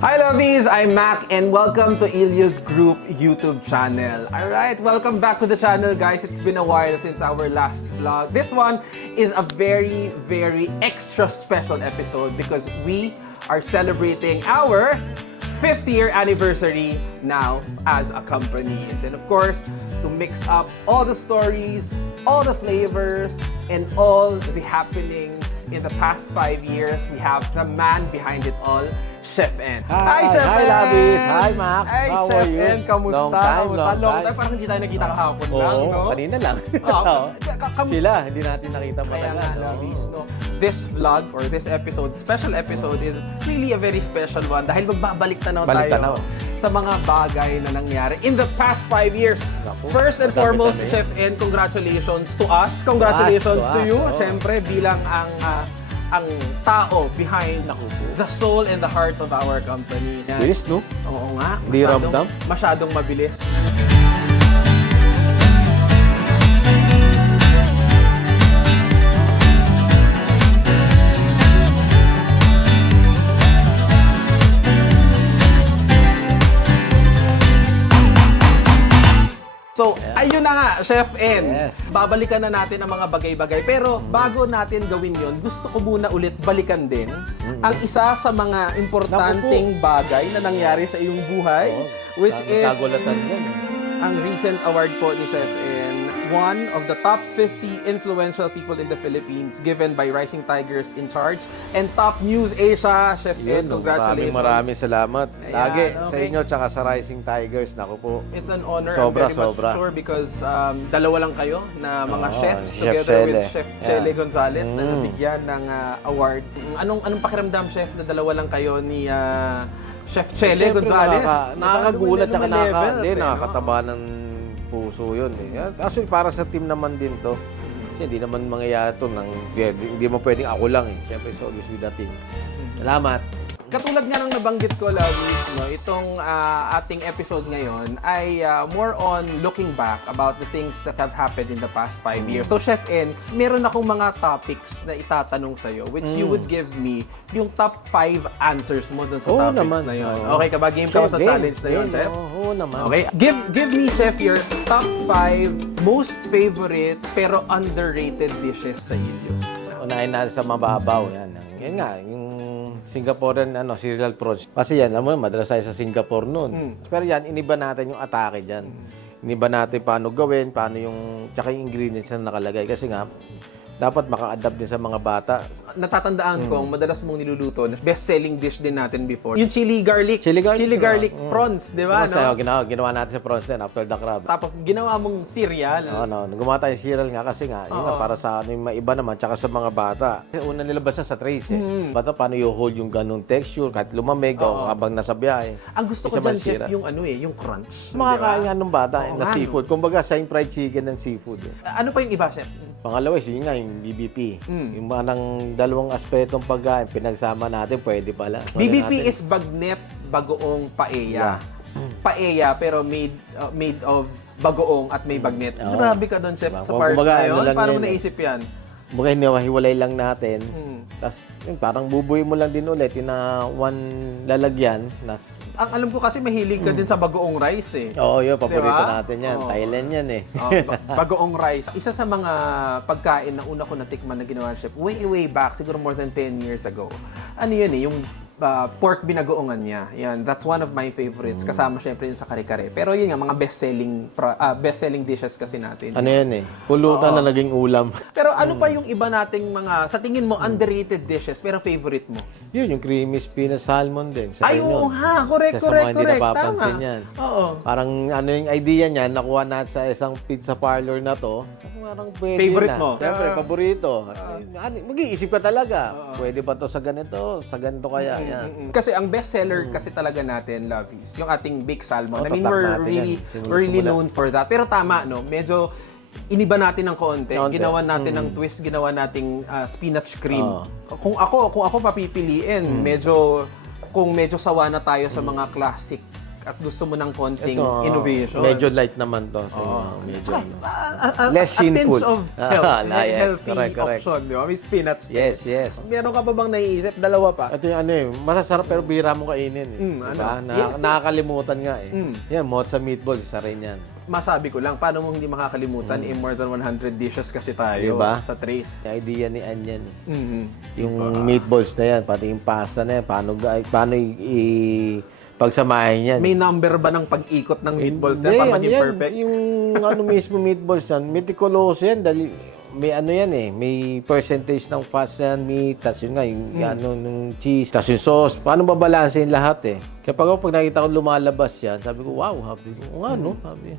Hi lovies, I'm Mac and welcome to Ilios Group YouTube channel. Alright, welcome back to the channel guys. It's been a while since our last vlog. This one is a very extra special episode because we are celebrating our 5th year anniversary now as a company. And of course, to mix up all the stories, all the flavors, and all the happenings in the past 5 years, we have the man behind it all, Chef N. Hi, Chef hi, N! Labis. Hi, Mac. Hi, How Chef are you? N. Kamusta? Long time, Long time. Parang hindi tayo nagkita kahapon lang, Oo, no? kanina lang. Oo. Kamusta? Sila, hindi natin nakita Kaya matagal. nga, Labis, no? This vlog or this episode, special episode, is really a very special one dahil magbabalik tanaw tayo sa mga bagay na nangyari in the past 5 years. Naku, First and foremost, madami. Chef N, congratulations to us. Congratulations To us, to you. oo. Siyempre, bilang ang tao behind the soul and the heart of our company. Bilis, no? Oo nga. Di ramdam? Masyadong mabilis. So, ayun na nga, Chef N. Yes. Babalikan na natin ang mga bagay-bagay. Pero bago natin gawin yon, gusto ko muna ulit balikan din ang isa sa mga importanteng bagay na nangyari sa iyong buhay, which is Nagulatan yan. ang recent award po ni Chef N, one of the top 50 influential people in the Philippines given by Rising Tigers in Charge and Top News Asia. Chef N, congratulations. Maraming salamat. Ayan, Lagi sa okay. inyo tsaka sa Rising Tigers. Naku po. It's an honor. Sobra, I'm very much sobra. sure because dalawa lang kayo na mga Oo, chefs Chef together with Chele. Chef Yeah. Chele Gonzalez na nabigyan ng award. Anong pakiramdam, Chef, na dalawa lang kayo ni Chef Chele Siyempre, Gonzalez? nakakagulat tsaka Levels, nakakataba ng puso yun. Actually, para sa team naman din to. Kasi hindi naman mangyayari to. Hindi mo pwedeng ako lang eh. Siyempre, it's always with the team. Salamat. Katulad nga ng nabanggit ko, Lovies, no, itong ating episode ngayon ay more on looking back about the things that have happened in the past 5 years. So, Chef N, meron akong mga topics na itatanong sa'yo which you would give me yung top 5 answers mo dun sa topics naman. na yun. Oo. Okay ka ba? Game ka ba sa Game. challenge na yun, Game. Chef? Oo naman. Okay. Give me, Chef, your top 5 most favorite pero underrated dishes sa Ilios. Unahin natin sa mababaw. Yan nga, yung Singaporean cereal prawns. Kasi yan, alam mo, madalas tayo sa Singapore noon. Pero yan, iniba natin yung atake dyan. Iniba natin paano gawin, paano yung, tsaka yung ingredients na nakalagay. Kasi nga, dapat maka-adapt din sa mga bata. Natatandaan ko, ang madalas mong niluluto, best-selling dish din natin before. Yung chili garlic. Chili garlic. Prawns, di ba? Prawns, No? ginawa natin sa prawns din after the crab. Tapos ginawa mong cereal. Gumawa tayo ng cereal nga kasi nga, yun nga, para sa yung maiba naman, tsaka sa mga bata. Kasi una nilabas sa trays eh. Bata, paano i-hold yung ganung texture, kahit lumamig o habang nasa biyahe. Ang gusto ko Isa dyan, masira. Chef, yung yung crunch. Makakain nga nung bata Oo na nga, seafood. Kumbaga, siya yung fried chicken ng seafood. Eh. Ano pa yung iba, Chef? Pangalawa, yun nga, yung BBP. Yung manang dalawang aspetong pagkain, pinagsama natin, pwede pala. BBP is bagnet bagoong paella. Paella pero made of bagoong at may bagnet. Oo. Grabe ka doon, Chef, sa part Kumbaga, na yun. ano lang Paano mo yan, naisip yan? Kumbaga, hinihiwalay lang natin. Tapos, parang bubuhay mo lang din ulit, yung na one lalagyan. Ang alam ko kasi mahilig ka din sa bagoong rice eh. Oo, yun, paborito Diba? natin yan. Oo. Thailand yan eh. Bagoong rice. Isa sa mga pagkain na una ko natikman na ginawa, Chef, way back, siguro more than 10 years ago. Ano yun eh, yung pork binagoongan niya. Yan, that's one of my favorites. Kasama syempre yun sa kare-kare. Pero yun nga, mga best-selling dishes kasi natin. Ano yan eh? Pulutan na naging ulam. Pero ano pa yung iba nating mga, sa tingin mo, underrated dishes, pero favorite mo? Yun, yung creamy spinach salmon din. Sa Ay, oo yun. ha! Correct. Isa sa mga hindi Tama. napapansin yan. Oo. Parang ano yung idea niya, nakuha natin sa isang pizza parlor na to. Parang pwede Favorite na. mo? Siyempre, paborito. Mag-iisip ka talaga. Pwede ba to sa ganito kaya. Yan. Kasi ang best seller kasi talaga natin, Lovies, yung ating big salmon. I mean, tatak we're natin really, yan. Sinulot we're really simula. known for that. Pero tama, no? Medyo iniba natin ng konti. Konti. Ginawa natin ng twist, ginawa nating spinach cream. Oo. Kung ako papipiliin, medyo sawa na tayo sa mga classic at gusto mo ng konting Ito, innovation. medyo light naman to. So, medyo, A less tinge sinful. of health, Yes, healthy correct. option, di ba? May spinach. Yes. Meron ka pa bang naiisip? Dalawa pa. Ito yung ano eh, masasarap pero bira mo kainin eh. Diba? ano? Yes. Nakakalimutan nga eh. Yan, mozza meatballs, isa rin yan. Masabi ko lang, paano mo hindi makakalimutan? More than 100 dishes kasi tayo Diba? sa trace. Yung idea ni Anyan. Yung Diba? meatballs na yan, pati yung pasta na yan, paano pagsamahin yan. May number ba ng pag-ikot ng meatballs Hindi, yan para maging yan, perfect? Yung ano mismo meatballs yan, meticulous yan, dahil may ano yan eh, may percentage ng fats yan, meat, tas yun nga, yung ano, yung cheese, tas yung sauce. Paano babalansin lahat eh? Kaya pag nakita ko lumalabas yan, sabi ko, wow, sabi ko, no, sabi.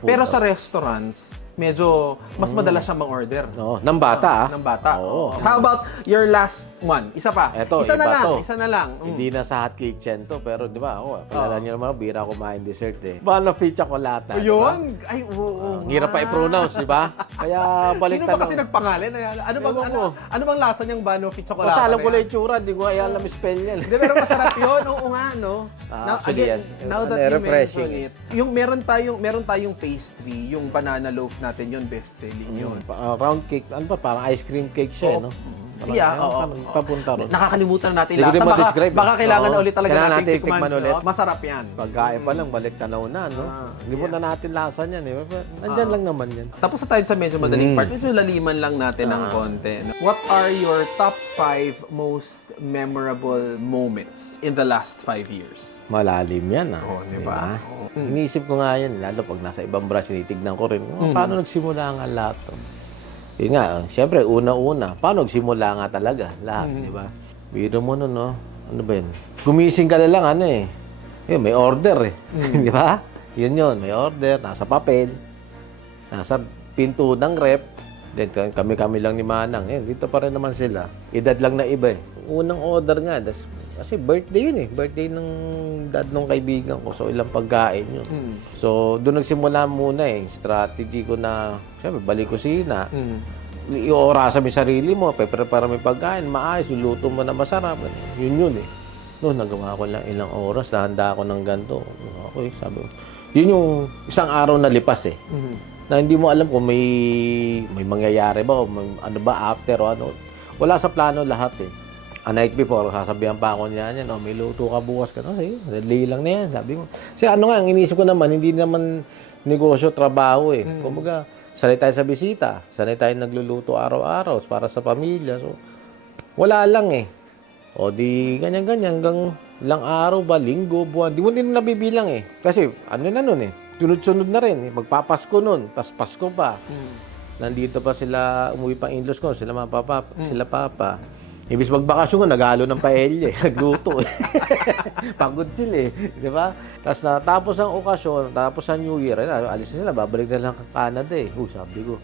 Pero sa restaurants, medyo mas madalas siya mag-order. No, ng bata Ng bata. Oo. How about your last one? Isa pa. Eto, isa na iba lang. to. Isa na lang. Hindi na sa hot kitchen to, pero di ba, ako, palala niyo naman, bira kumain dessert eh. Banoffee chocolate. Yun. Ay, oo. Ang hirap pa i-pronounce, di ba? Kaya balik Sino ba kasi nagpangalan? Ano bang lasa niyang Banoffee chocolate? Kasi alam ko lang yung tsura, di ko ay alam spell yan. Hindi, pero masarap yun. Oo nga, no? Actually, yes. Now that you Refreshing mention it, yung meron tayong pastry, yung banana loaf natin yun, best selling yun. Round cake, ano ba, parang ice cream cake siya, no? Yeah, oo. Papunta ron. Nakakalimutan natin Hindi ko lasa. din ma-describe, Baka kailangan Oo. na ulit talaga Kailangan natin natin tikman. tikman ulit. No? Masarap yan. Pagkain pa lang, balik tanaw na, no? Hindi mo na natin lasa niyan, eh. Nandyan lang naman yan. Tapos na tayo sa medyo madaling part. Medyo laliman lang natin ng konti. What are your top 5 most memorable moments in the last 5 years? Malalim yan, ah. Oo, di ba? Iniisip ko nga yan, lalo pag nasa ibang branch, tinitignan ko rin, paano nagsimula nga lahat to? Yun nga, siyempre, una-una, paano nagsimula nga talaga lahat, di ba? Biro mo nun, no? Ano ba yun? Gumising ka na lang, ano eh. Yun, may order eh. Di ba? Yun, may order, nasa papel, nasa pinto ng rep, then kami lang ni Manang. Dito pa rin naman sila. Edad lang na iba eh. Unang order nga, kasi birthday yun eh. Birthday ng dad ng kaibigan ko. So, ilang pagkain yun. So, doon nagsimula muna eh. Strategy ko na, syempre, balik kusina. Iorasan mo yung sarili mo. Prepare mo yung pagkain. Maayos. Luluto mo na masarap. Yun eh. No, nagawa ko lang ilang oras. Nahanda ako ng ganito. Okay, sabi ko. Yun yung isang araw na lipas eh. Na hindi mo alam kung may mangyayari ba o ano ba after o ano. Wala sa plano lahat eh. A night before, sasabihan pa ako niya, may luto ka bukas ka. Sige, dali lang na yan, sabi ko. Kasi ano nga, ang inisip ko naman, hindi naman negosyo, trabaho eh. Kumbaga, sanay tayo sa bisita, sanay tayo nagluluto araw-araw para sa pamilya. So, wala lang eh. O di, ganyan-ganyan, hanggang ilang araw ba, linggo, buwan. Di mo din nabibilang eh. Kasi, ano na nun eh, sunod-sunod na rin eh. Magpapasko nun, tas Pasko pa. Nandito pa sila, umuwi pa in-laws ko, sila sila papa. Ibig magbakasyon ko, naghalo ng paella eh. Nagluto eh. Pagod sila eh. Di ba? Tapos natapos ang okasyon, tapos ang New Year, alis nila, babalik na lang ka Canada eh. Sabi ko,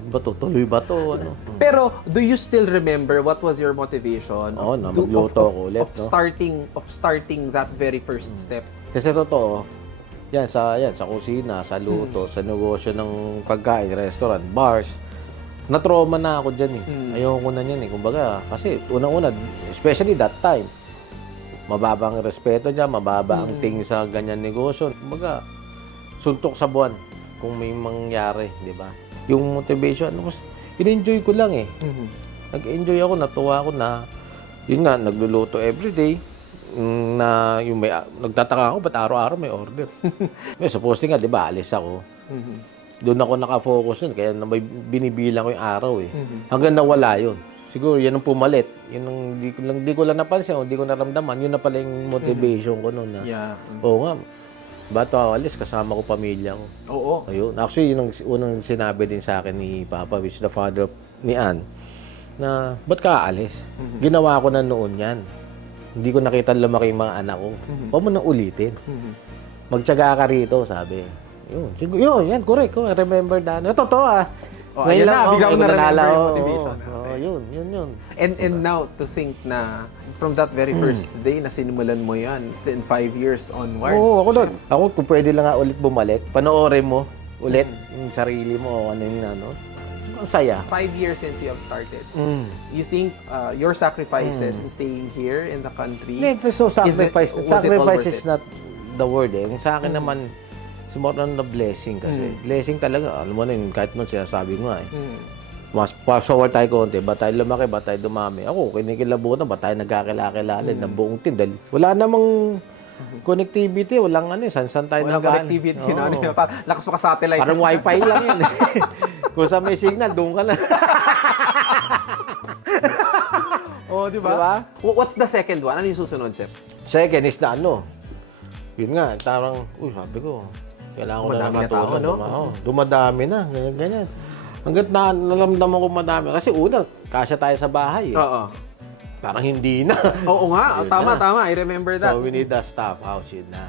ano ba to? Tuloy ba to? Ano? Pero, do you still remember what was your motivation magluto ko ulit, of no? starting that very first step? Kasi totoo, yan sa kusina, sa luto, sa negosyo ng pagkain, restaurant, bars, na-trauma na ako dyan eh. Ayoko na yan eh. Kumbaga, kasi unang-una, especially that time, mababa ang respeto dyan, mababa ang tingin sa ganyan negosyo. Kumbaga, suntok sa buwan kung may mangyari, di ba? Yung motivation, in-enjoy ko lang eh. Nag-enjoy ako, natuwa ako na, yun nga, nagluluto everyday, na yung nagtataka ako, ba't araw-araw may order? Supposedly nga, di ba, alis ako. Doon ako nakafocus nun, kaya binibilang ko yung araw eh. Hanggang nawala yun. Siguro yan ang pumalit. Yun ang di ko lang napansin, hindi ko naramdaman. Yun na pala yung motivation ko noon. Oo nga, ba't alis, kasama ko pamilya ko. Oo. Ayun. Actually, yun ang unang sinabi din sa akin ni Papa, which is the father ni Ann, na ba't ka aalis? Ginawa ko na noon yan. Hindi ko nakita lumaki yung mga anak ko. Huwag mo na ulitin. Magtiyaga ka rito, sabi. Yun, yan, correct. Remember that. Totoo ah. Ayun na, bigla ko na-remember yung motivation. Yun. And now, to think na from that very first day na sinimulan mo yan, in 5 years onwards. Oo, ako doon. Ako, kung pwede lang nga ulit bumalik, panoorin mo ulit yung sarili mo, ano yung ano. ang saya. 5 years since you have started. Mm. You think your sacrifices in staying here in the country? Hindi, there's no sacrifice. was it all Sacrifice worth is it? not the word eh. Yung sa akin naman, it's more on the blessing kasi. Blessing talaga. Alam mo na yun, kahit nun sinasabi ko nga eh. Mas fast forward tayo konti, ba tayo lumaki, ba tayo dumami. Ako, kinikilabutan, ba tayo nagkakilala ng buong team. Dahil wala namang connectivity, walang ano, san-san tayo Walang nagaan. connectivity, Oo. no? Lakas pa ka satellite. Parang wifi lang yan eh. Kung sa may signal, doon ka na. Oh, di Diba? ba? What's the second one? Ano yung susunod, Chef? Second is na ano, yun nga, parang, sabi ko, kailangan ko na Dumadami na nakatulong. tao, no? Dumadami na, ganyan. Hanggat na naramdaman ko madami. Kasi una, kasya tayo sa bahay eh. Oo. Parang hindi na. Oo nga. Yun Tama, na. tama. I remember that. So, we need a staff house, yun na.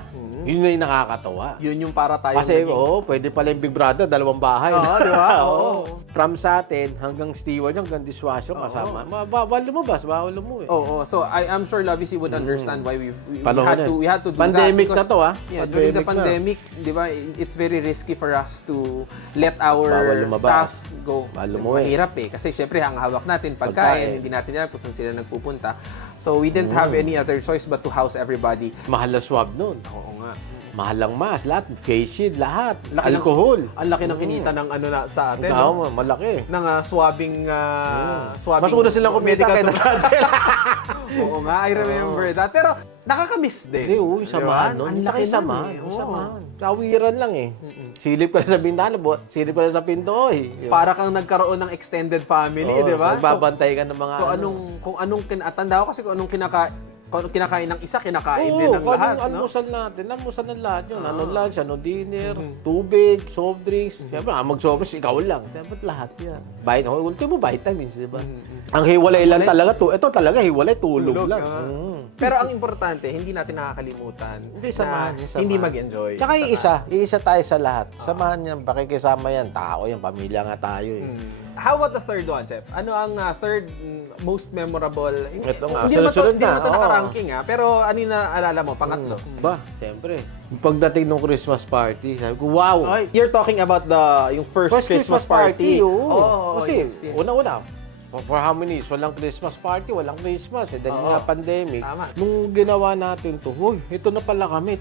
Yun na yung nakakatawa. Yun yung para tayo. Kasi, pwede pala yung Big Brother, dalawang bahay. Oo, di ba? Oo. From sa atin, hanggang steward, hanggang dishwasher, kasama. Bawal lumabas, bawal umuwi. Oo. So, I'm sure Lovey would understand why we Panahon had to do pandemic that. na to, Yeah, during the Pandemic pandemic, di ba, it's very risky for us to let Bawal our lumabas. staff go. Bawal umuwi. Mahirap eh. Kasi syempre, ang hawak natin, Pagkain. pagkain, hindi natin alam kung saan sila nagpupunta. So, we didn't have any other choice but to house everybody. Mahal na swab nun. Oo nga. Mahal ang mask, lahat. Face shield, lahat. Laki ng- Alcohol. Ang laki ng kinita ng ano na sa atin. Oo, malaki. Ng swabbing, swabbing. Mas una silang kumita medical kaysa sa atin. Oo nga, I remember that. Pero nakakamiss din. Hindi, samahan Diba? nun. Ang laki samahan. nun eh. Oo. Samahan. Kawiran lang eh. Silip ka na sa bintana, silip ka na sa pinto eh. Para kang nagkaroon ng extended family, Oo, di ba? nagbabantay ka ng mga Kung anong tanda ko kasi kung anong kinakain ng isa, kinakain din ng kung lahat, anong no? almusal natin, almusal ng lahat yun. Ano lunch, ano dinner, tubig, soft drinks. Siyempre, mag-soft drinks, ikaw lang. Siyempre, lahat yan. Ultimo vitamins, di ba? Ang hiwalay lang talaga, ito talaga hiwalay, tulog lang. Pero ang importante, hindi natin nakakalimutan Hindi, samahan na niya, samahan. hindi mag-enjoy. Tsaka iisa tayo sa lahat. Samahan yan, pakikisama yan, tao yan, pamilya nga tayo eh. How about the third one, Chef? Ano ang third most memorable? Ito nga, Hindi naman sunod-sunod hindi naman na, ito oo. naka-ranking, pero ano yung naalala mo? Pangatlo. Ba, siyempre. Yung pagdating ng Christmas party, sabi ko, wow! Ay, you're talking about yung first Christmas party. Oo. Kasi, yes. una-una, for how many years? Walang Christmas party, walang Christmas. Dahil nga pandemic. Tama. Nung ginawa natin to, ito na pala kami,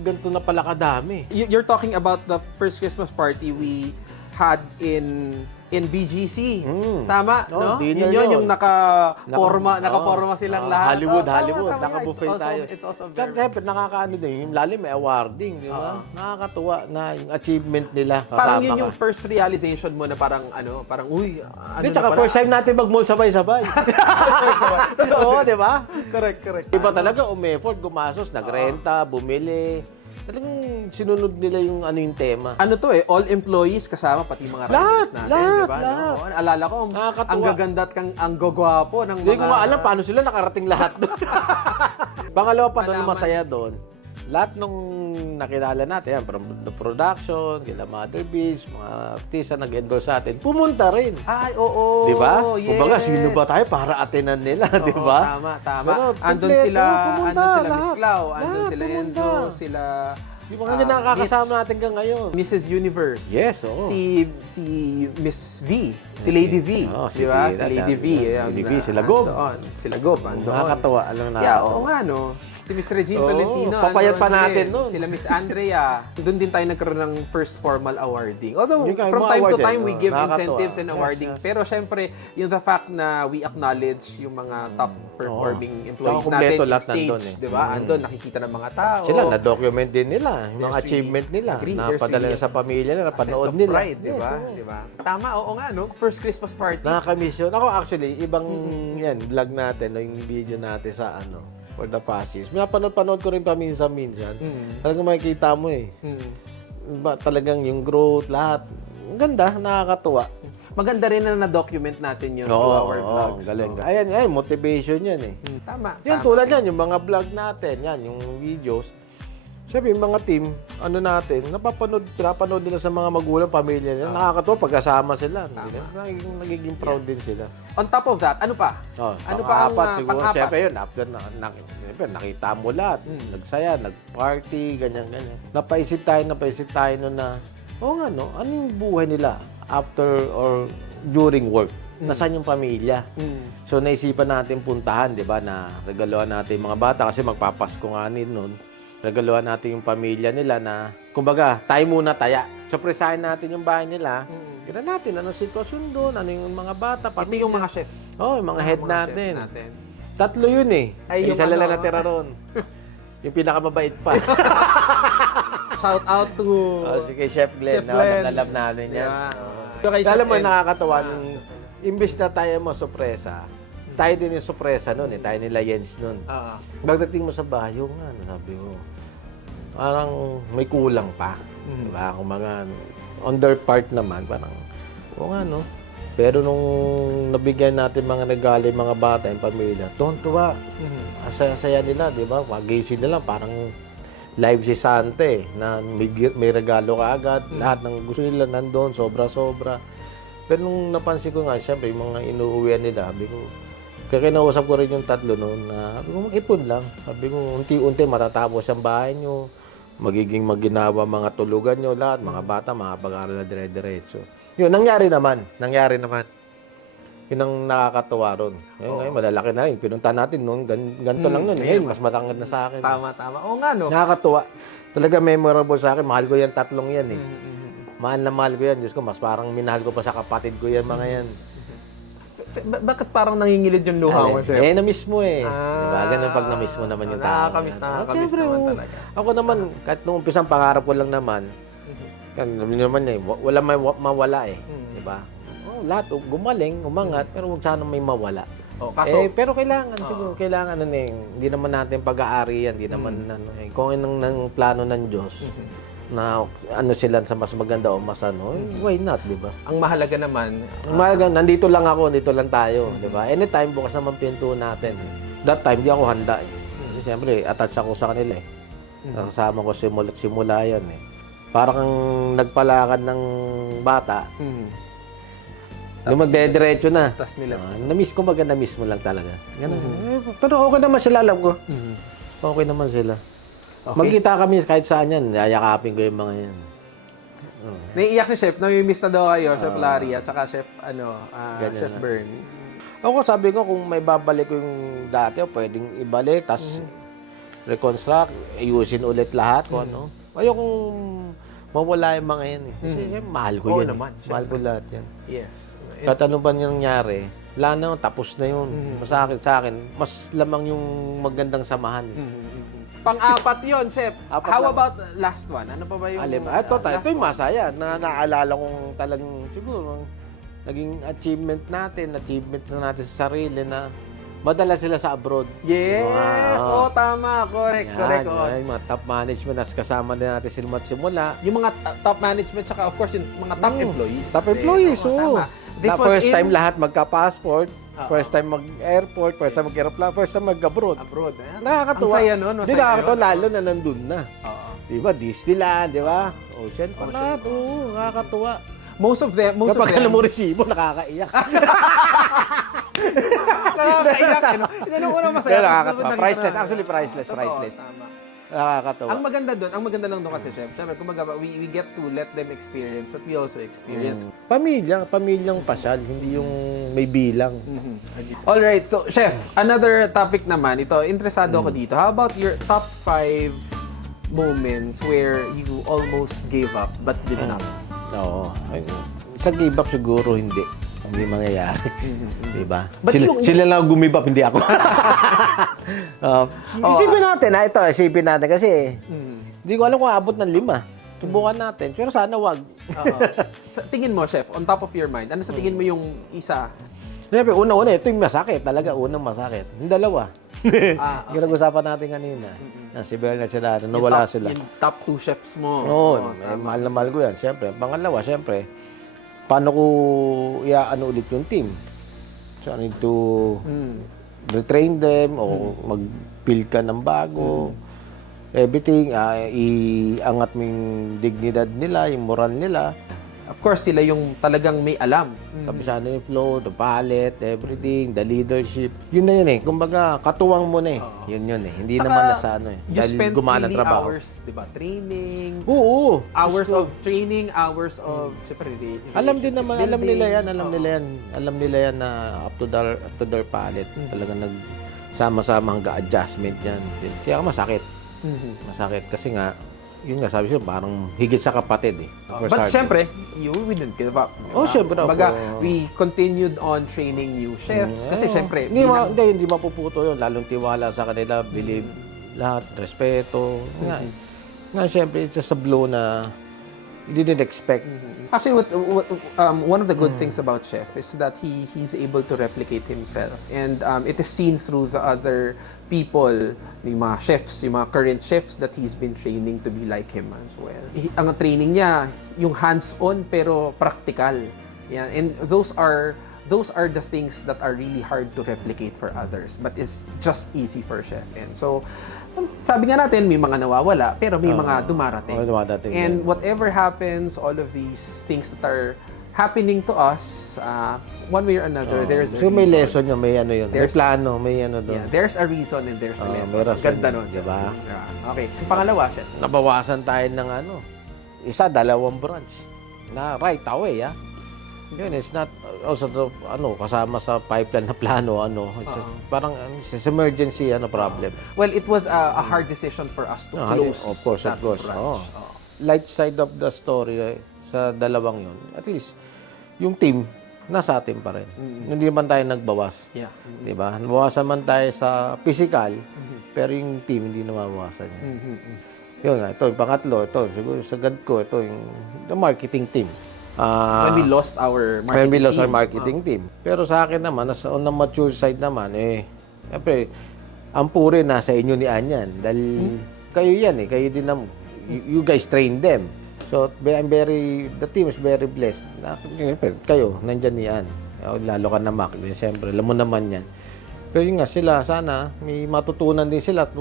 ganito na pala kadami. You're talking about the first Christmas party we had in BGC. Tama, no? dinner Yun yung yun. nakaporma silang lahat. Hollywood, Tama, Hollywood. tama. Naka-buffet It's tayo. It's also Kaya very... siyempre, nakakaano din. Yung lalim, may awarding, di ba? Nakakatuwa na yung achievement nila. Parang kasama yun ka. yung first realization mo na parang, uy, Hindi, tsaka first time natin mag-mall sabay-sabay. Oo, di ba? Correct. Iba talaga, umeffort, gumasos, nagrenta, bumili. Talagang sinunod nila yung yung tema. Ano to all employees kasama, pati mga Lahat, riders natin, lahat, di ba? lahat. No? Alala ko, Nakakatuwa. ang gaganda at ang gagwapo ng mga... Hindi ko nga alam paano sila nakarating lahat doon. Pangalawa pa doon Malaman. masaya doon. Lahat nung nakilala natin, yan, from the production, kila Mother Beach, mga artista nag-endorse sa atin, pumunta rin. Ay, oo. Di ba? Yes. Kumbaga, sino ba tayo para atenan nila, di Oo, ba? Tama. Pero, Andun kompleto, sila, pumunta, Miss lahat. Clau, andun Lahat, sila pumunta. Enzo, sila... Yung mga nakakasama natin hanggang ngayon. Mrs. Universe. Yes, oo. Si Miss V. Si Lady V. Oo, si Di ba? V, Si Lady V. Lady V, sila Gob. Sila Gob. Andoon. Nakakatawa, alam na. Yeah, oo nga, no? Si Miss Regine Oo, Tolentino. papayat pa andun natin din. nun. Sila Miss Andrea. Doon din tayo nagkaroon ng first formal awarding. Although, Yung from mga time to award time, din, we give nakakatuwa. incentives and awarding. Yes. Pero syempre, yung the fact na we acknowledge yung mga top performing employees Tsaka natin kumpleto in lahat stage. nandun eh. Di ba? Andun, nakikita ng mga tao. Sila, na-document din nila. Yung mga There's achievement really- nila. agree, there's Napadala really na sa pamilya nila, sense napanood of nila. pride, di ba? Yes, oo. Di ba? Tama, oo nga, no? First Christmas party. Nakakamiss yun. Ako actually, ibang yan, vlog natin, yung video natin sa for the past years. Pinapanood ko rin paminsan-minsan. Talagang makikita mo eh. Talagang yung growth, lahat. Ang ganda, nakakatuwa. Maganda rin na na-document natin yun through our vlogs. galing. no? Ayan, motivation yan eh. Tama. Yan, tulad yan, yung mga vlog natin, yan, yung videos. Sabi, yung mga team, natin, pinapanood nila sa mga magulang, pamilya nila. Nakakatuwa, pagkasama sila. Nagiging proud din sila. On top of that, ano pa? Ano pa ang pang-apat siguro? pang-apat? Siyempre yun, after siyempre, nakita mo lahat. Nagsaya, nag-party, ganyan-ganyan. Napaisip tayo nun na, oo nga no, ano yung buhay nila after or during work. Nasaan yung pamilya? So, naisipan natin puntahan, di ba, na regaluhan natin yung mga bata kasi magpapasko nga nun. Regaluhan natin yung pamilya nila na, kumbaga, tayo muna taya. Surpresahin natin yung bahay nila. Kita natin, anong sitwasyon doon, ano yung mga bata, Ito pamilya. yung mga chefs. Yung mga head Mga natin. chefs natin. 3 yun eh. Ay, yung Isa lang ano, natira ron. Yung pinakamabait pa. Shout out to... Sige, Chef Glenn. Chef Glenn. Alam namin yan. So, kay Alam Chef mo, Ed. nakakatawa. Imbis na tayo mo sorpresa, tayo din yung sorpresa nun eh. Tayo nila Jens nun. Pagdating mo sa bahay, yung ano, sabi ko, parang may kulang pa. Diba? Kung mga, on their part naman, parang, o nga no. Pero nung nabigyan natin mga regalo yung mga bata, yung pamilya, tuwa. Asaya-saya nila, di ba? Magising nila, parang live si Sante, na may regalo ka agad. Lahat ng gusto nila nandun, sobra-sobra. Pero nung napansin ko nga, siyempre, yung mga inuuwian nila, sabi ko, kaya kinausap ko rin yung 3 noon, na sabi ko, mag-ipon lang. Sabi ko, unti-unti matatapos ang bahay nyo, magiging maginawa mga tulugan nyo, lahat, mga bata, mga pag-aaral na dire-diretso. Yun, nangyari naman. Yun ang nakakatuwa ron. Ngayon, malalaki na rin. Pinunta natin noon, ganito lang noon. Ngayon, mas matangad na sa akin. Tama. Oo nga, no? Nakakatuwa. Talaga memorable sa akin. Mahal ko yan 3 yan eh. Mahal na mahal ko yan. Diyos ko, mas parang minahal ko pa sa kapatid ko yan, mga yan. Bakit parang nangingilid yung luha mo, Chef? Na-miss mo eh. Diba? Ganun pag na-miss mo naman yung tao. Nakakamiss Siyempre, naman talaga. Ako naman, kahit nung umpisang pangarap ko lang naman, naman eh, wala may mawala eh. Diba? Lahat, gumaling, umangat, pero huwag sana may mawala. Pero kailangan, siguro, kailangan hindi naman natin pag-aari yan, hindi naman, kung anong plano ng Diyos, na ano sila sa mas maganda o mas why not, di ba? Ang mahalaga naman, nandito lang ako, dito lang tayo, di ba? Anytime, bukas naman pinto natin. That time, di ako handa eh. Kasi siyempre, attach ako sa kanila eh. Kasama ko simula yan eh. Parang kang nagpalakad ng bata, yung magdediretso na. tas nila. Na-miss ko, na-miss mo lang talaga. Ganun. Pero okay naman sila, alam ko. Okay naman sila. Okay. Magkita kami kahit saan yan. Yayakapin ko yung mga yan. Naiiyak si Chef, namimiss na daw kayo, Chef Larry, at saka Chef, Chef na. Bernie. Ako sabi ko, kung may babalik ko yung dati, o pwedeng ibalik, tas reconstruct, ayusin ulit lahat, kung ano. Ayokong mawala yung mga yan eh. Kasi mahal ko yan. naman, Mahal ko lahat yan. Yes. Kahit ano ba nangyari, wala na yun, tapos na yun. Sa akin, mas lamang yung magandang samahan. Pang-apat yun, Chef. Apat How lang. about last one? Ano pa ba yung... Ito last yung one? masaya. Naaalala kong talagang, siguro, naging achievement na natin sa sarili na madala sila sa abroad. Yes! Wow. Tama. Correct. Yung mga top management, nas kasama din natin simula. Yung mga top management, saka of course, yung mga top employees. Top employees, Tama. This was first in time lahat magka-passport, first time mag-airport, first time mag-aeroplano, first time mag-abroad. abroad. Nakakatuwa. Ang saya nun. Hindi nakakatuwa, lalo na nandun na. Oo. Diba? Disneyland, di ba? Ocean Park. Oo, nakakatuwa. Most of them... Kapag alam mo resibo, nakakaiyak. Nakakaiyak. Hindi, nung unang masaya. Pero tapos nakakatawa. naging Priceless. ano, Actually, priceless. totoo, Priceless. Tama. Nakakatawa. Ang maganda lang doon kasi, Chef. Siyempre, kumbaga, we get to let them experience what we also experience. Pamilyang pasyal, hindi yung may bilang. Alright, so, Chef, another topic naman. Ito, interesado ako dito. How about your top 5 moments where you almost gave up but did not? Oo. Sa give up siguro hindi mangyayari. Diba? But Sila lang gumibap, hindi ako. Isipin natin kasi hindi ko alam kung abot ng 5. Subukan natin. Pero sana wag. Sa tingin mo, Chef, on top of your mind, ano sa tingin mo yung isa? Siyempre, una-una, ito yung masakit. Talaga, unang masakit. Yung dalawa. Yung nag-usapan natin kanina. Si Bel at si Dado, nawala sila. Yung top 2 chefs mo. Oo, mahal na mahal ko yan. Siyempre, pangalawa, siyempre, paano ko iaano ulit yung team? So, I need to retrain them o mag-build ka ng bago. Everything, iangat mo yung dignidad nila, yung moral nila. of course, sila yung talagang may alam. Kabisado yung flow, the palette, everything, the leadership. Yun na yun eh. Kumbaga, katuwang mo na eh. Yun eh. Hindi Saka, naman na sa ano eh. You Dahil spend gumana really trabaho. hours, di ba? Training, Oo. hours Gusto. of training, hours of, syempre, Alam din naman, alam nila yan, building. alam nila yan na up to their palette. Talagang nagsama-sama hanggang adjustment yan. Kaya masakit. Masakit kasi nga, yun nga, sabi siya, parang higit sa kapatid eh. But syempre, we didn't give up. Oh, syempre. Kumbaga, we continued on training new chefs. Kasi syempre, hindi mapuputo yun. Lalong tiwala sa kanila, believe lahat, respeto. Nga, syempre, it's just a blow na you didn't expect. Actually, one of the good things about Chef is that he's able to replicate himself. And it is seen through the other people, yung mga chefs, yung mga current chefs that he's been training to be like him as well. Ang training niya, yung hands-on pero practical. Yeah, and those are the things that are really hard to replicate for others, but is just easy for Chef. And so, sabi nga natin, may mga nawawala, pero may mga dumarating. Dumarating. And whatever happens, all of these things that are happening to us, one way or another, there's a So may reason. lesson yun, may ano yun. May plano, may ano doon. Yeah, there's a reason and there's a lesson. may rason Ganda yun, nun. diba? Yeah. Okay. Yung pangalawa, Chef. Nabawasan tayo ng ano, isa, dalawang branch. Na right away, Yun, it's not also kasama sa pipeline na plano, It's parang it's emergency problem. Well, it was a hard decision for us to close Of course. that branch. Light side of the story sa dalawang yun. At least, yung team, nasa atin pa rin. Hindi man tayo nagbawas. Yeah. Di ba? Nabawasan man tayo sa physical, pero yung team hindi nabawasan. Yun nga, ito, yung pangatlo, ito, siguro sa God ko, ito, yung the marketing team. When we lost our marketing When we lost team. our marketing team. Pero sa akin naman, on the mature side naman, siyempre, ang puri nasa inyo ni Anyan. Dahil kayo yan kayo din you guys train them. So, the team is very blessed. Kayo, nandyan ni Ann. Lalo ka na Mac, siyempre, alam mo naman yan. Pero yun nga, sila, sana, may matutunan din sila to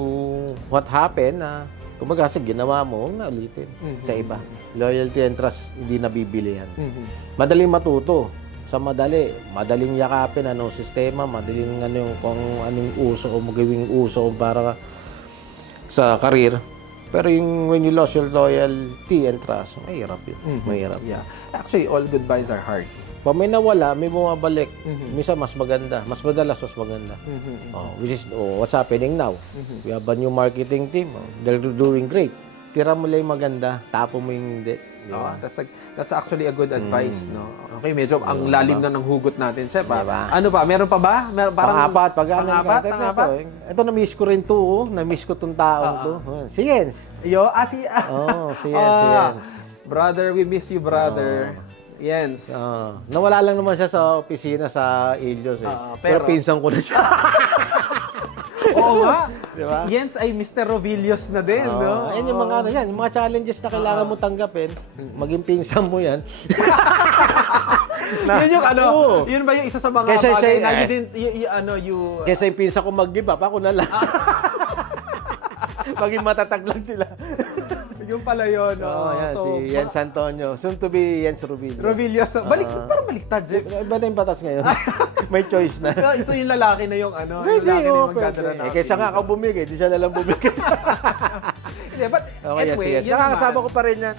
what happened na kumbaga kasi ginawa mo, huwag na ulitin sa iba. Loyalty and trust, hindi nabibili yan. Madaling matuto. Sa madaling yakapin anong sistema, madaling kung anong uso o magawing uso para sa karir. Pero yung when you lost your loyalty and trust, mahirap yun. Mahirap. Yeah. Actually, all goodbyes are hard. Pag may nawala, may bumabalik. Minsan mas maganda. Mas madalas, mas maganda. Which is what's happening now. We have a new marketing team. They're doing great. Tira mo lang yung maganda, tapo mo yung hindi. Diba? That's actually a good advice, no? Okay, medyo ang lalim na ng hugot natin, Chef. Diba? Ano pa? Meron pa ba? Pang-apat. Pang-apat? Ito, na-miss ko rin to. Na-miss ko tong taong to. Si Jens. Si Si Jens. Brother, we miss you, brother. Jens. Nawala lang naman siya sa opisina sa Ilios pero pinsan ko na siya. Oo nga. Diba? Jens ay Mr. Rovillos na din, no? Ayan yung mga yung mga challenges na kailangan mo tanggapin. Maging pinsan mo yan. Yun yung yun ba yung isa sa mga bagay na you didn't, Kesa yung pinsan ko mag-give up, ako na lang. Maging matatag lang sila. Yung pala yun. Yan, si Jens Antonio. Soon to be Jens Rubillos. Rovillos. Parang baliktad, Jeff. Iba na yung batas ngayon. May choice na. So yung lalaki na yung Pwede, yung lalaki na yung pwede. magdadala na. Kaysa nga ako bumigay, di siya na lang bumigay. But anyway, yes. Nakakasama ko pa rin yan.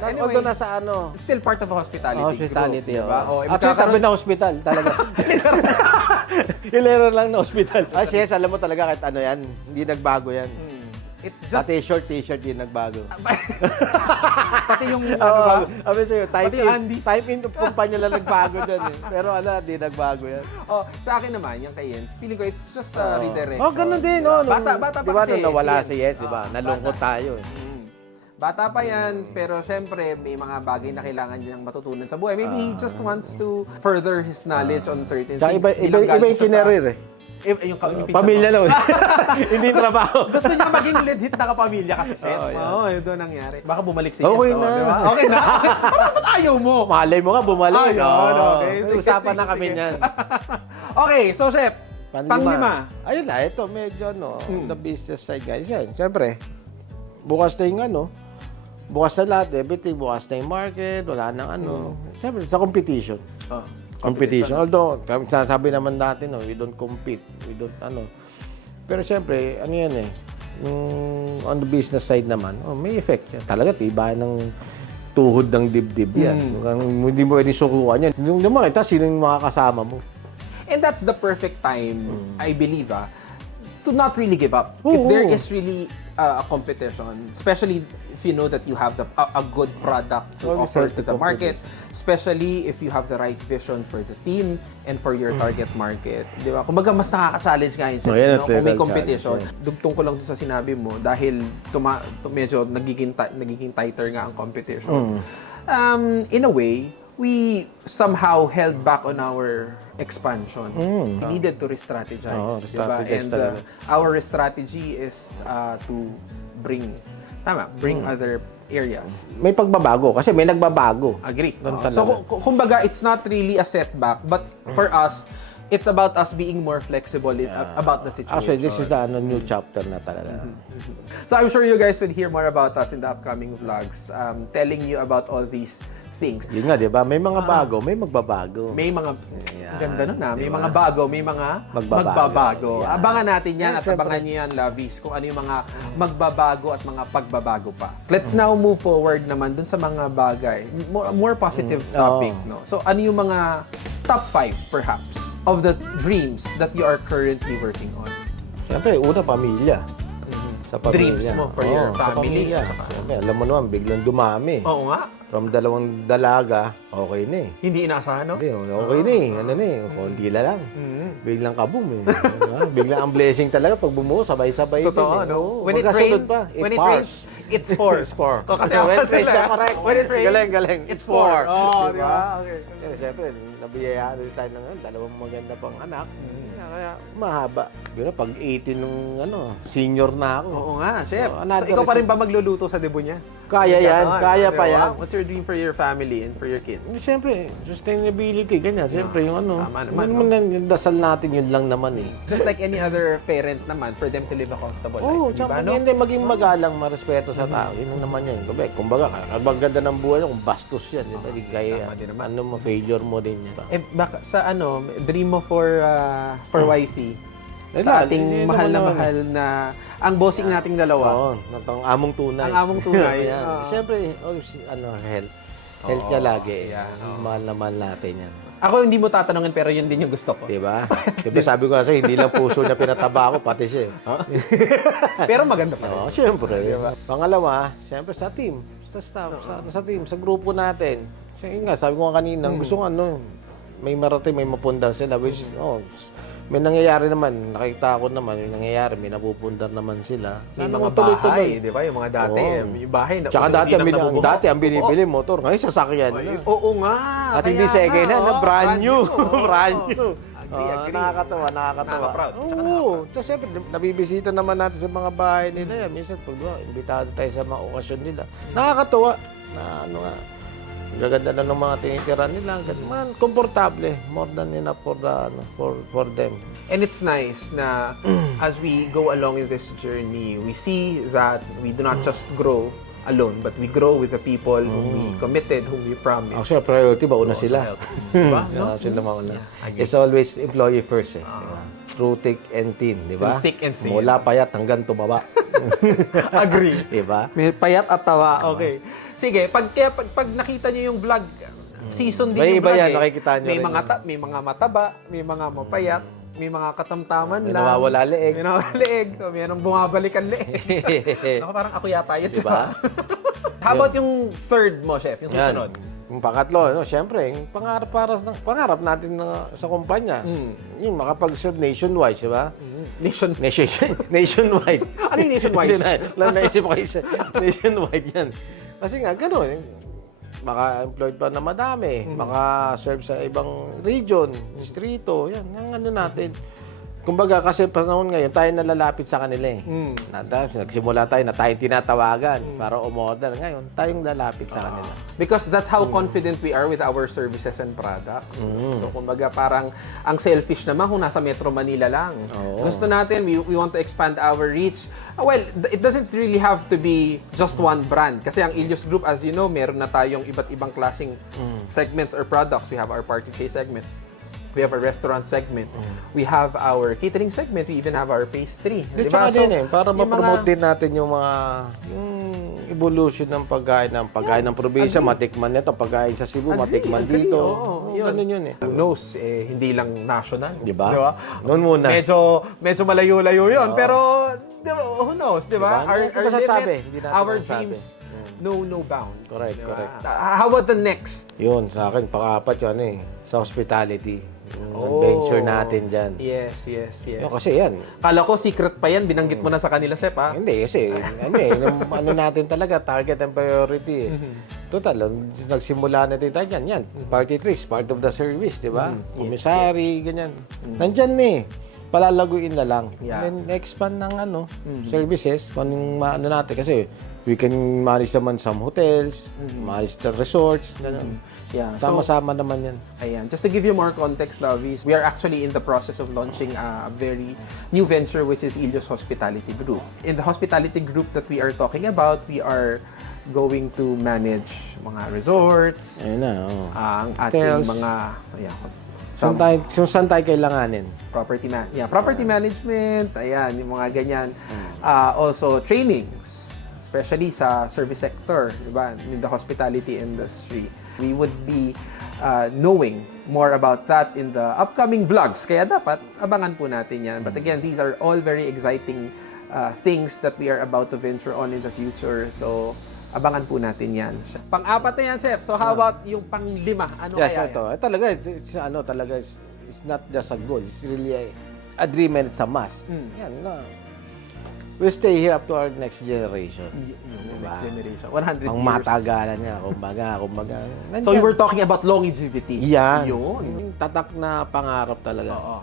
Anyway, Although nasa still part of a hospitality hospitality, group. Diba? Actually, tabi na hospital, talaga. Hilera lang na hospital. Yes, alam mo talaga kahit ano yan, hindi nagbago yan. It's just... T-shirt din nagbago. Pati yung ba? Sabi sa'yo, Pati yung undies. type in of kumpanya lang nagbago dyan Pero di nagbago yan. Sa akin naman, yung kay Jens, feeling ko it's just a redirection. Ganun din, Bata pa diba, kasi. nung nawala si Yes, diba? Nalungkot tayo. Bata pa yan, pero syempre may mga bagay na kailangan niyang matutunan sa buhay. Maybe he just wants to further his knowledge on certain things. Iba yung kinerir yung pamilya lang. Hindi trabaho. Gusto niya maging legit na kapamilya kasi, Chef. Yun doon nangyari. Baka bumalik si Jens. Okay na. Diba? Okay na. Parang ba't ayaw mo? Malay mo nga, bumalik. Okay. Usapan na kami niyan. Okay, so Chef, pang-lima. Ayun na, ito medyo the business side guys. Yan, syempre, bukas na yung bukas na lahat, everything, bukas na yung market, wala nang ano. Siyempre, sa competition. Competition. Although, sasabi naman natin, no, we don't compete. We don't, ano. Pero siyempre, ano yan eh, yung on the business side naman, may effect yan. Talaga, tiba ng tuhod ng dibdib yan. Hindi mo pwede sukuan yan. Yung naman, sino yung mga kasama mo? And that's the perfect time, I believe, to not really give up. If there is really a competition, especially if you know that you have a good product to offer to the market, especially if you have the right vision for the team and for your target market. Di ba? Kumbaga, mas nakaka-challenge nga yun. Kung may competition. Dugtong ko lang doon sa sinabi mo, dahil medyo nagiging tighter nga ang competition. In a way, we somehow held back on our expansion. We needed to re-strategize. Diba? And our strategy is to bring other areas. May pagbabago kasi may nagbabago. Agree. So, kumbaga, it's not really a setback, but for us, it's about us being more flexible about the situation. Actually, this is the new chapter na talaga. So, I'm sure you guys will hear more about us in the upcoming vlogs, telling you about all these things. Yun nga, di ba? May mga bago, may magbabago. May mga, ganda nun May mga bago, may mga magbabago. Yeah. Abangan natin yan at abangan nyo yan, Lovies, kung ano yung mga magbabago at mga pagbabago pa. Let's now move forward naman dun sa mga bagay. More positive topic, no? So, ano yung mga top 5, perhaps, of the dreams that you are currently working on? Siyempre, una, pamilya. Sa pamilya. Dreams mo for your family. Sa pamilya. Siyempre, alam mo naman, biglang dumami. Oo nga. From 2 dalaga, okay na eh. Hindi inaasahan, no? Hindi, okay na eh. Ano na eh, konti na lang. Biglang kaboom eh. Biglang ang blessing talaga pag bumuo, sabay-sabay. Totoo, din, no? Eh. When it rains, it's 4. It's 4. Kasi when it sila, rains, correct. when it rains, Galing. it's 4. Oh, di Diba? ba? Okay. Kaya siyempre, nabiyayaan rin tayo ng 2 maganda pang anak. Kaya mahaba. Yun na, pag 18 nung senior na ako. Oo nga, chef. So, So, ikaw pa rin ba magluluto sa debo niya? Kaya yan, kaya pa yan. What's your dream for your family and for your kids? Siyempre, sustainability, ganyan. Siyempre, yung Tama naman, yung dasal natin, yun lang naman eh. Just like any other parent naman, for them to live a comfortable Oo, life. tsaka Diba, no? hindi maging magalang, marespeto sa tao. Yun lang naman yun. Kumbaga, ang ganda ng buhay kung bastos yan. Di ba? Di kaya, Tama din naman. failure mo din yan. Eh, baka sa dream mo for wifey, Eh, sa hindi ating mahal na naman mahal na, ang bossing nating dalawa. Oo, ang among tunay. Ang among tunay. Yan. Siyempre, health. Health niya lagi. yan, Mahal na mahal natin yan. Ako hindi mo tatanungin pero yun din yung gusto ko. Di ba? Diba sabi ko kasi, hindi lang puso niya pinataba ko, pati siya. Pero maganda pa rin. Oo, siyempre. Pangalawa, siyempre sa team. Sa staff, sa team, sa grupo natin. Siyempre nga, sabi ko nga kanina, gusto ko may marating, may mapundar sila. Which, may nangyayari naman, nakita ko naman, yung nangyayari, may napupundar naman sila. May mga bahay, di ba? Yung mga dati, yung bahay na Tsaka dati ang binibili motor, ngayon sasakyan na. Oo nga. At hindi second hand, brand new. Brand new. Agree. Nakakatawa. Nakaka-proud. Oo. Tapos siyempre, nabibisita naman natin sa mga bahay nila. Minsan, pag imbitado tayo sa mga okasyon nila. Nakakatawa. Gaganda na ng mga tinitira nila. Man, komportable. More than enough for them. And it's nice na as we go along in this journey, we see that we do not just grow alone, but we grow with the people whom we committed, whom we promised. Actually, priority ba? Una sila. Diba? No? Sila mauna. Agree. It's always employee first. Diba? Through thick and thin. Diba? Through thick and thin. Mula payat hanggang tumaba. Agree. Diba? May payat at tawa. Okay. Sige, pag nakita niyo yung vlog, season din May yung iba vlog yan, nakikita niyo may rin mga yan. may mga mataba, may mga mapayat, may mga katamtaman May lang. nawawala leeg. May nawawala leeg. So, may bumabalik ang leeg. Ako parang ako yata yun. Diba? How about yung third mo, chef? Yung susunod? Yung pangatlo, siyempre, yung pangarap natin sa kumpanya. Yung makapag-serve nationwide, di ba? Nationwide. Ano yung nationwide? Naisip ko isa. Nationwide yan. Kasi nga, gano'n. Maka-employed pa na madami. Maka-serve sa ibang region, distrito. Yan, ang natin. Kumbaga, kasi panahon ngayon, tayo nalalapit sa kanila eh. Nagsimula tayo na tayong tinatawagan para umorder. Ngayon, tayong lalapit sa kanila. Because that's how confident we are with our services and products. So, kumbaga, parang ang selfish naman kung nasa Metro Manila lang. Gusto natin, we want to expand our reach. Well, it doesn't really have to be just one brand. Kasi ang Ilios Group, as you know, meron na tayong iba't ibang klaseng segments or products. We have our party tray segment. We have a restaurant segment. We have our catering segment. We even have our pastry. Di ba? Din eh, para ma-promote din natin yung mga evolution ng pagkain ng probinsya, matikman nito, pagkain sa Cebu, matikman dito. Ganun yun eh. Who knows, hindi lang national. Di ba? Noon muna. Medyo malayo-layo yun. Pero, who knows, di ba? Diba? Our Masasabi. limits, Hindi natin our masasabi. dreams, no bounds. Correct, diba? correct. How about the next? Yun, sa akin, pang-apat yun sa hospitality. Yung adventure natin dyan. Yes. Yun, kasi yan. Kala ko secret pa yan, binanggit mo na sa kanila, Chef, ha? Hindi, kasi ano natin talaga, target and priority. Total, nagsimula natin tayo dyan. Yan, party trees, part of the service, di ba? Commissary, ganyan. Nandyan eh. Palalaguin na lang. Yeah. And then, expand ng services, anong maano natin. Kasi we can manage naman some hotels, manage the resorts, gano'n. Yeah. Sama-sama naman yan. Ayan. Just to give you more context, Lovies, we are actually in the process of launching a very new venture, which is Ilios Hospitality Group. In the hospitality group that we are talking about, we are going to manage mga resorts, Ayun na, ang ating Hotels. mga Saan tayo kailanganin? property management, ayan, yung mga ganyan. Also, trainings, especially sa service sector, di ba? In the hospitality industry. We would be knowing more about that in the upcoming vlogs. Kaya dapat abangan po natin yan. But again, these are all very exciting things that we are about to venture on in the future. So, abangan po natin yan. Pang-apat na yan, Chef. So, how about yung pang-lima? Ano Yes, kaya ito. yan? Talaga, it's not just a goal. It's really a dream and it's a must. Yan na. We'll stay here up to our next generation. Next generation. 100 Ang years. matagalan niya, kumbaga. So, you were talking about longevity. Yan. Yun. Tatak na pangarap talaga. Oo.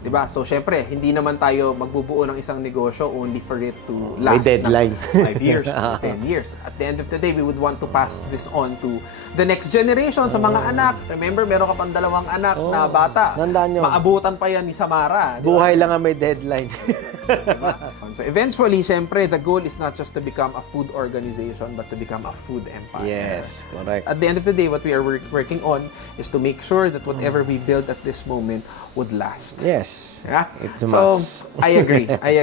Diba? So, syempre, hindi naman tayo magbubuo ng isang negosyo only for it to May last deadline. 5 years, 10 years. At the end of the day, we would want to pass this on to the next generation sa mga anak. Remember, meron ka pang 2 anak na bata. Tandaan nyo. Maabutan pa yan ni Samara. Diba? Buhay lang ang may deadline. So, eventually, syempre, the goal is not just to become a food organization, but to become a food empire. Yes, correct. At the end of the day, what we are working on is to make sure that whatever we build at this moment would last. Yes. Yeah? It's a So, must. I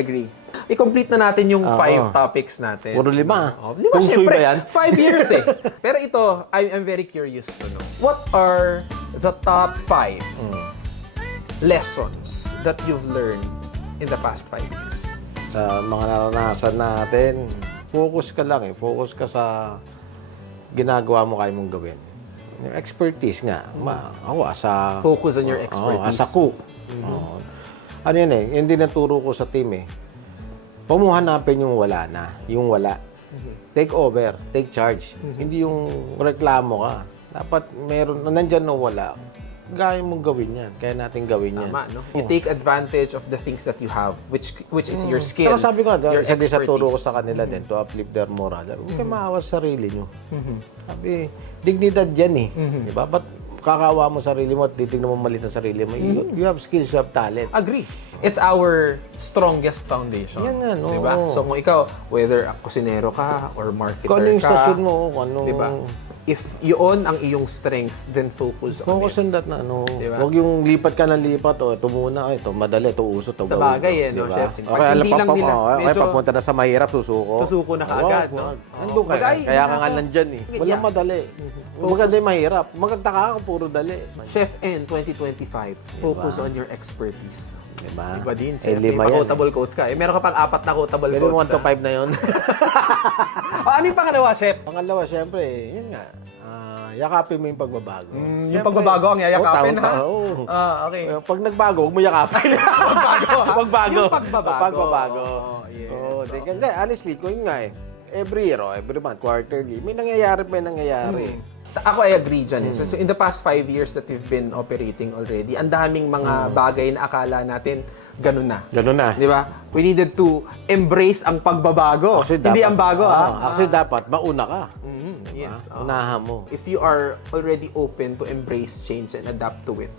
agree. I-complete na natin yung 5 topics natin. Puro 5. Oh, 5, Kung suy syempre. ba yan? 5 years eh. Pero ito, I'm very curious to know. What are the top 5 lessons that you've learned in the past 5 years? Sa mga naranasan natin, focus ka lang eh. Focus ka sa ginagawa mo kaya mong gawin. Yung expertise nga. Ako, Focus on your expertise. As a cook. Ano yun eh, hindi naturo ko sa team eh. Pamuhanapin yung wala na. Yung wala. Take over. Take charge. Hindi yung reklamo ka. Dapat meron, nandyan na wala. Gaya mong gawin yan. Kaya natin gawin yan. Tama, no? You take advantage of the things that you have, which is your skill, Saka sabi ko, your isa din sa turo ko expertise. sa kanila din, to uplift their moral. Huwag kayo maawa sa sarili nyo. Sabi, dignidad yan eh. Diba? Ba't kakawa mo sarili mo at titignan mo malit ang sarili mo? You have skills, you have talent. Agree. It's our strongest foundation. Yan nga, no? Diba? So kung ikaw, whether kusinero ka or marketer Kung ano yung ka, stasyon mo, kung ano... diba? If yun ang iyong strength, then focus on Focus it. on that na ano. Diba? Huwag yung lipat ka ng lipat, o ito muna, ito madali, ito uso, ito Sa gawin. bagay eh, no, Diba? Chef? Okay, alam Hindi lang pa nila, okay, medyo- papunta na sa mahirap, susuko. Susuko na kaagad, no? Nandun ka. Bagay, Kaya ka hindi nga ako- nandyan eh. Yeah. Walang madali. Maganda yung mahirap. Maganda ka, puro dali. Chef N 2025, focus on your expertise. Diba? Iba din, Eh, Chef. May 5 yan. quotable quotes ka. Meron ka pang 4 na quotable Pwede mo quotes. 1 to 5 na yun. Ano yung pangalawa, Chef? Pangalawa, syempre, yun nga. Yakapin mo yung pagbabago. Yung pagbabago ang yayakapin, ha? Oo. Okay. Pag nagbago, huwag mo yakapin. Pagbago, ha? Pagbago. Yung pagbabago. Pagbabago. Oh, yes. Oo, hindi, honestly, kung yun nga eh, every year, every month, quarterly, may nangyayari. Ako, I agree dyan. So, in the past 5 years that we've been operating already, ang daming mga bagay na akala natin ganun na. Ganun na. Di ba? We needed to embrace ang pagbabago. Actually, Hindi dapat- ang bago, Actually, dapat mauna ka. Yes. Unahan mo. If you are already open to embrace change and adapt to it,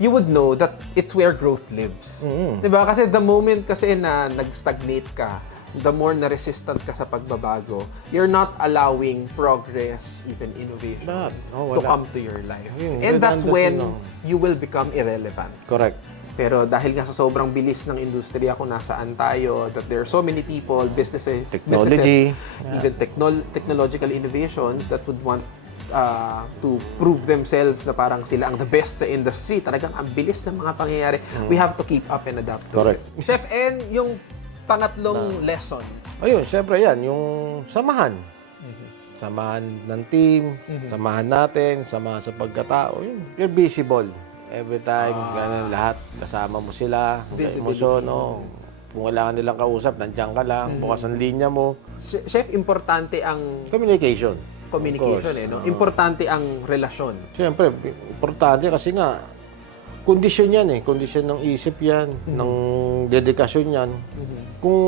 you would know that it's where growth lives. Diba? Kasi the moment kasi na nag-stagnate ka, the more na resistant ka sa pagbabago, you're not allowing progress, even innovation, to Wala. come to your life. Yun, And that's when redundancy, you will become irrelevant. Correct. Pero dahil nga sa sobrang bilis ng industriya kung nasaan tayo, that there are so many people, Technology. even technological innovations that would want to prove themselves na parang sila ang the best sa industry. Talagang ang bilis ng mga pangyayari. We have to keep up and adapt to Correct. it. Chef N, yung pangatlong lesson. Ayun, syempre yan, yung samahan. Samahan ng team, samahan natin, samahan sa pagkatao. Yun. You're visible. Every time, ganun lahat, kasama mo sila, may emosyon, no? Kung kailangan nilang kausap, nandiyan ka lang, bukas ang linya mo. Chef, importante ang Communication. communication, no? Importante ang relasyon. Siyempre, importante kasi nga, kondisyon yan kondisyon ng isip yan, ng dedikasyon yan. Kung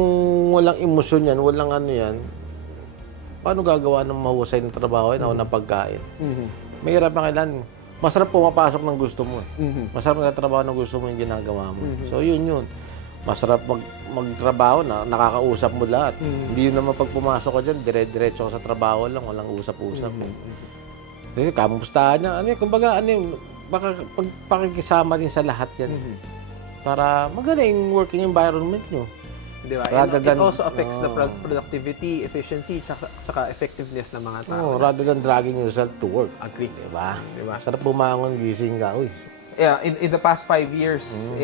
walang emosyon yan, walang ano yan, paano gagawa ng mahusay ng trabaho yan o ng pagkain? Mahirap na kailan. Masarap pumapasok ng gusto mo. Masarap na trabaho ng gusto mo yung ginagawa mo. So yun. Masarap magtrabaho na nakakausap mo lahat. Hindi yun naman pag pumasok ka dyan, dire-diretso ka sa trabaho lang, walang usap-usap. Kasi kamustahan niya. Kumbaga, baka pakikisama din sa lahat yan. Para magaling working environment nyo. Di ba? Rather It than- also affects the productivity, efficiency, tsaka effectiveness ng mga tao. Rather than dragging yourself to work. Agree. Diba? Diba? Sarap bumangon, gising ka. Uy. Yeah, in the past 5 years,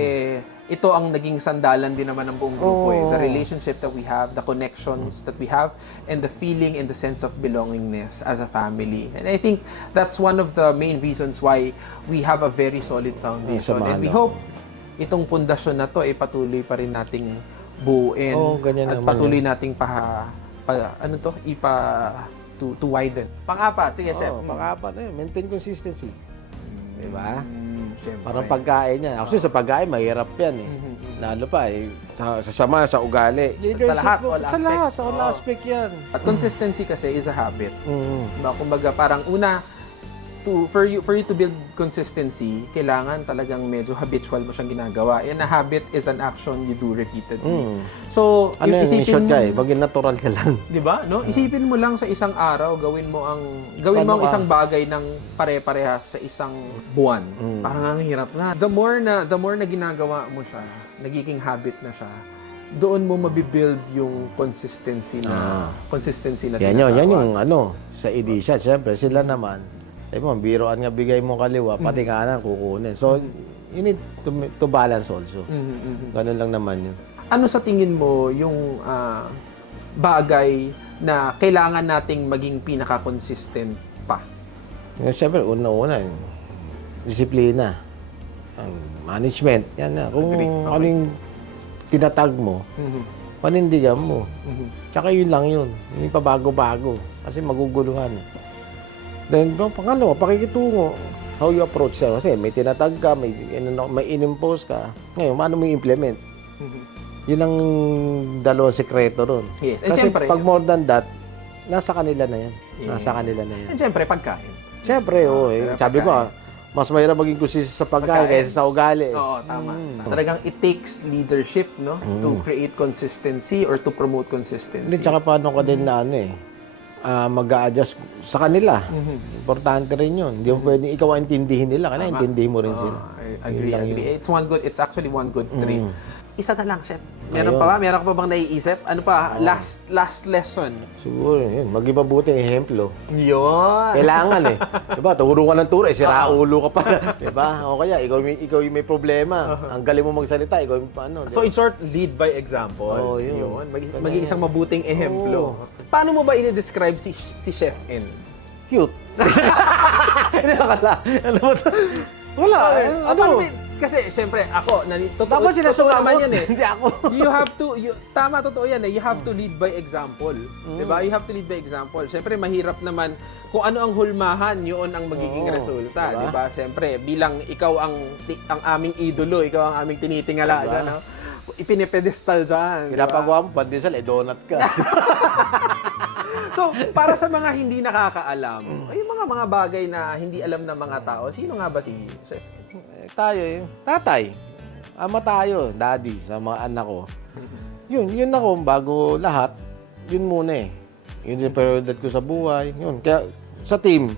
ito ang naging sandalan din naman ng buong grupo. The relationship that we have, the connections that we have, and the feeling and the sense of belongingness as a family. And I think that's one of the main reasons why we have a very solid foundation. Samahan And we lang. hope itong pundasyon na to ay patuloy pa rin nating buuin ganyan at naman patuloy nating to widen. Pang-apat, sige, Chef. Pang-apat maintain consistency. Diba? Siyempre. Parang pagkain yan. Actually, sa pagkain, mahirap yan Lalo pa sa sama, sa ugali. Sa lahat, all Sa lahat, aspects. sa all aspect yan. At consistency kasi is a habit. Diba? Kumbaga, parang una, for you to build consistency, kailangan talagang medyo habitual mo siyang ginagawa. And a habit is an action you do repeatedly. So, Ano yung mission ka mo, Maging natural ka lang. 'di ba? No? Isipin mo lang sa isang araw, gawin mo ang isang bagay ng pare-parehas sa isang buwan. Parang ang hirap na. The more na ginagawa mo siya, nagiging habit na siya. Doon mo mabibuild yung consistency na Yan tinatawag. yung sa edition. Siyempre, sila naman, sabi mo, biroan nga bigay mo kaliwa, pati kanan kukunin. So, you need to balance also. Ganun lang naman yun. Ano sa tingin mo yung bagay na kailangan nating maging pinaka-consistent pa? Siyempre, una-una, yung disiplina, ang management, yan na. Kung ano yung tinatag mo, panindigan mo. Tsaka yun lang yun. Hindi pa bago-bago. Kasi maguguluhan. Then, pangalawa, pakikitungo. How you approach siya. Kasi may tinatag ka, may in-impose ka. Ngayon, paano mo i-implement? Yun ang dalawang sekreto ron. Yes. And Kasi syempre, pag more than that, nasa kanila na yan. Nasa kanila na yan. and syempre, pagkain. Siyempre, sabi ko, mas mahirap maging consistent sa pagkain kaysa sa ugali. Oo, tama. Talagang it takes leadership, no? To create consistency or to promote consistency. Hindi, tsaka paano ka din na mag-a-adjust sa kanila. Importante rin yun. Hindi mo pwedeng ikaw ang intindihin nila, kaya intindihin mo rin sila. I agree. It's actually one good trait. Isa na lang, Chef. Meron ka pa bang naiisip? Ano pa? Last lesson. Siguro, yun. Maging mabuti ang ehemplo. Yun. Kailangan Diba? Turo ka ng turo, sira ulo ka pa. Diba? O kaya, ikaw yung may problema. Ang galing mo magsalita, ikaw yung paano. So in short, lead by example. Oo, yun. Maging isang mabuting ehemplo. Paano mo ba i-describe si Chef N? Cute. Hindi ka lang. Ano ba ito? Wala. Kasi, syempre, ako, Dapat sila totoo naman sumagot. yan Hindi ako. You have to, tama, totoo yan You have to lead by example. Diba? You have to lead by example. Syempre, mahirap naman kung ano ang hulmahan, yun ang magiging resulta. Diba? Syempre, bilang ikaw ang aming idolo, ikaw ang aming tinitingala. Diba? No? ipinipedestal dyan. di ba? Pinapagawa mo, pandesal, donut ka. So, para sa mga hindi nakakaalam, ay mga bagay na hindi alam ng mga tao, sino nga ba si Chef? Tayo tatay. Ama tayo, daddy, sa mga anak ko. Yun ako, bago lahat, yun muna eh. Yun yung prioridad ko sa buhay. Yun, kaya sa team,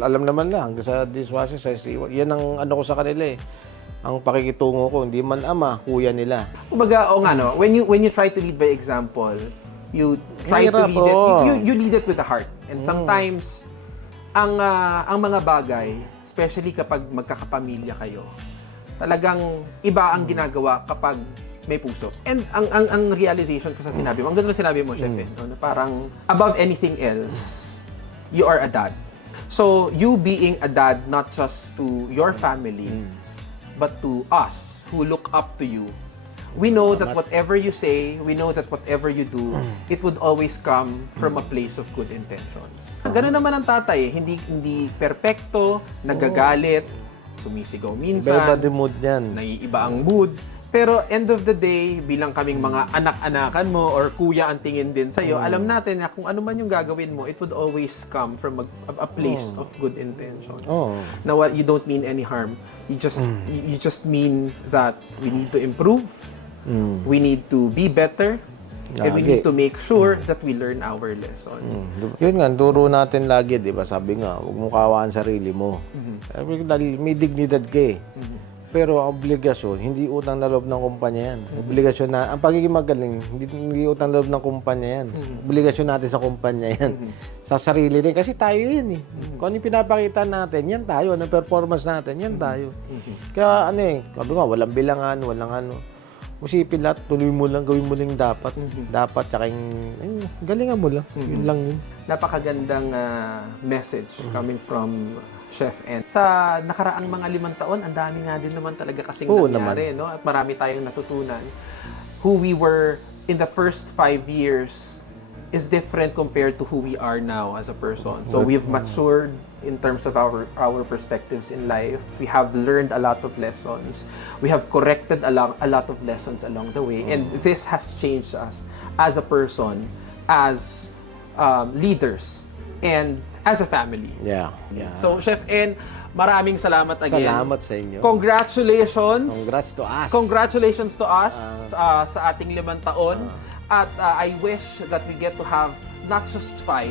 alam naman lang, sa dishwasher, sa steward, yan ang ano ko sa kanila eh. Ang pakikitungo ko, hindi man ama, kuya nila. Kumbaga, no, when you try to lead by example, you try to Mahirap, lead it, oo. you lead it with the heart. And sometimes, ang mga bagay, especially kapag magkakapamilya kayo, talagang iba ang ginagawa kapag may puso. And ang realization ko sa sinabi mo, ang ganda na sinabi mo, Chef, no, na parang above anything else, you are a dad. So, you being a dad not just to your family, but to us who look up to you, we know that whatever you say, we know that whatever you do, it would always come from a place of good intentions. Ganun naman ang tatay, hindi perpekto, nagagalit, sumisigaw minsan, Iba-iba din mood niyan. naiiba ang mood. Pero end of the day, bilang kaming mga anak-anakan mo or kuya ang tingin din sa'yo, alam natin na kung ano man yung gagawin mo, it would always come from a place of good intentions. Oh. Na what you don't mean any harm. You just mean that we need to improve, we need to be better, and we need to make sure that we learn our lesson. Yun nga, turo natin lagi, di ba? Sabi nga, huwag mong kawaan sarili mo. Dahil may dignidad ka eh. Pero ang obligasyon, hindi utang na loob ng kumpanya yan. Obligasyon na, ang pagiging magaling, hindi utang na loob ng kumpanya yan. Obligasyon natin sa kumpanya yan. Sa sarili din, kasi tayo yan eh. Kung ano yung pinapakita natin, yan tayo. Anong performance natin, yan tayo. Kaya ano eh, sabi nga, walang bilangan, walang ano. Usipin lahat, tuloy mo lang, gawin mo lang yung dapat. Dapat, tsaka yung, galingan mo lang. Yun lang yun. Napakagandang message coming from Chef N. Sa nakaraang mga 5 taon, ang dami nga din naman talaga kasing nangyari, no? At marami tayong natutunan. Who we were in the first 5 years is different compared to who we are now as a person. So we've matured in terms of our perspectives in life. We have learned a lot of lessons. We have corrected a lot of lessons along the way. And this has changed us as a person, as leaders, and as a family. Yeah. So, Chef N, maraming salamat again. Salamat sa inyo. Congratulations. Congrats to us. Congratulations to us sa ating 5 taon. At I wish that we get to have not just 5,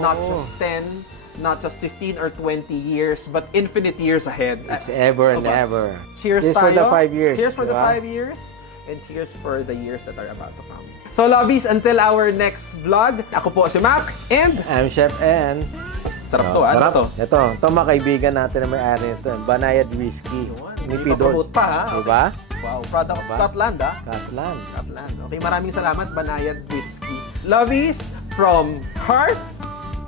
not just 10, not just 15 or 20 years, but infinite years ahead. It's ever and of us. ever. Cheers for the tayo. 5 years. Cheers for the diba? 5 years. And cheers for the years that are about to come. So, lovies, until our next vlog, ako po si Mac, and I'm Chef N. sarap to, ano to? Ito mga kaibigan natin na may-ari nito. Banayad Whiskey. May pa-promote pa, ha? Diba? Wow, product of Scotland, ha? Scotland. Scotland. Okay, maraming salamat, Banayad Whiskey. Lovies, from heart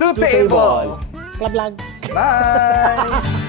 to table. Club. Bye!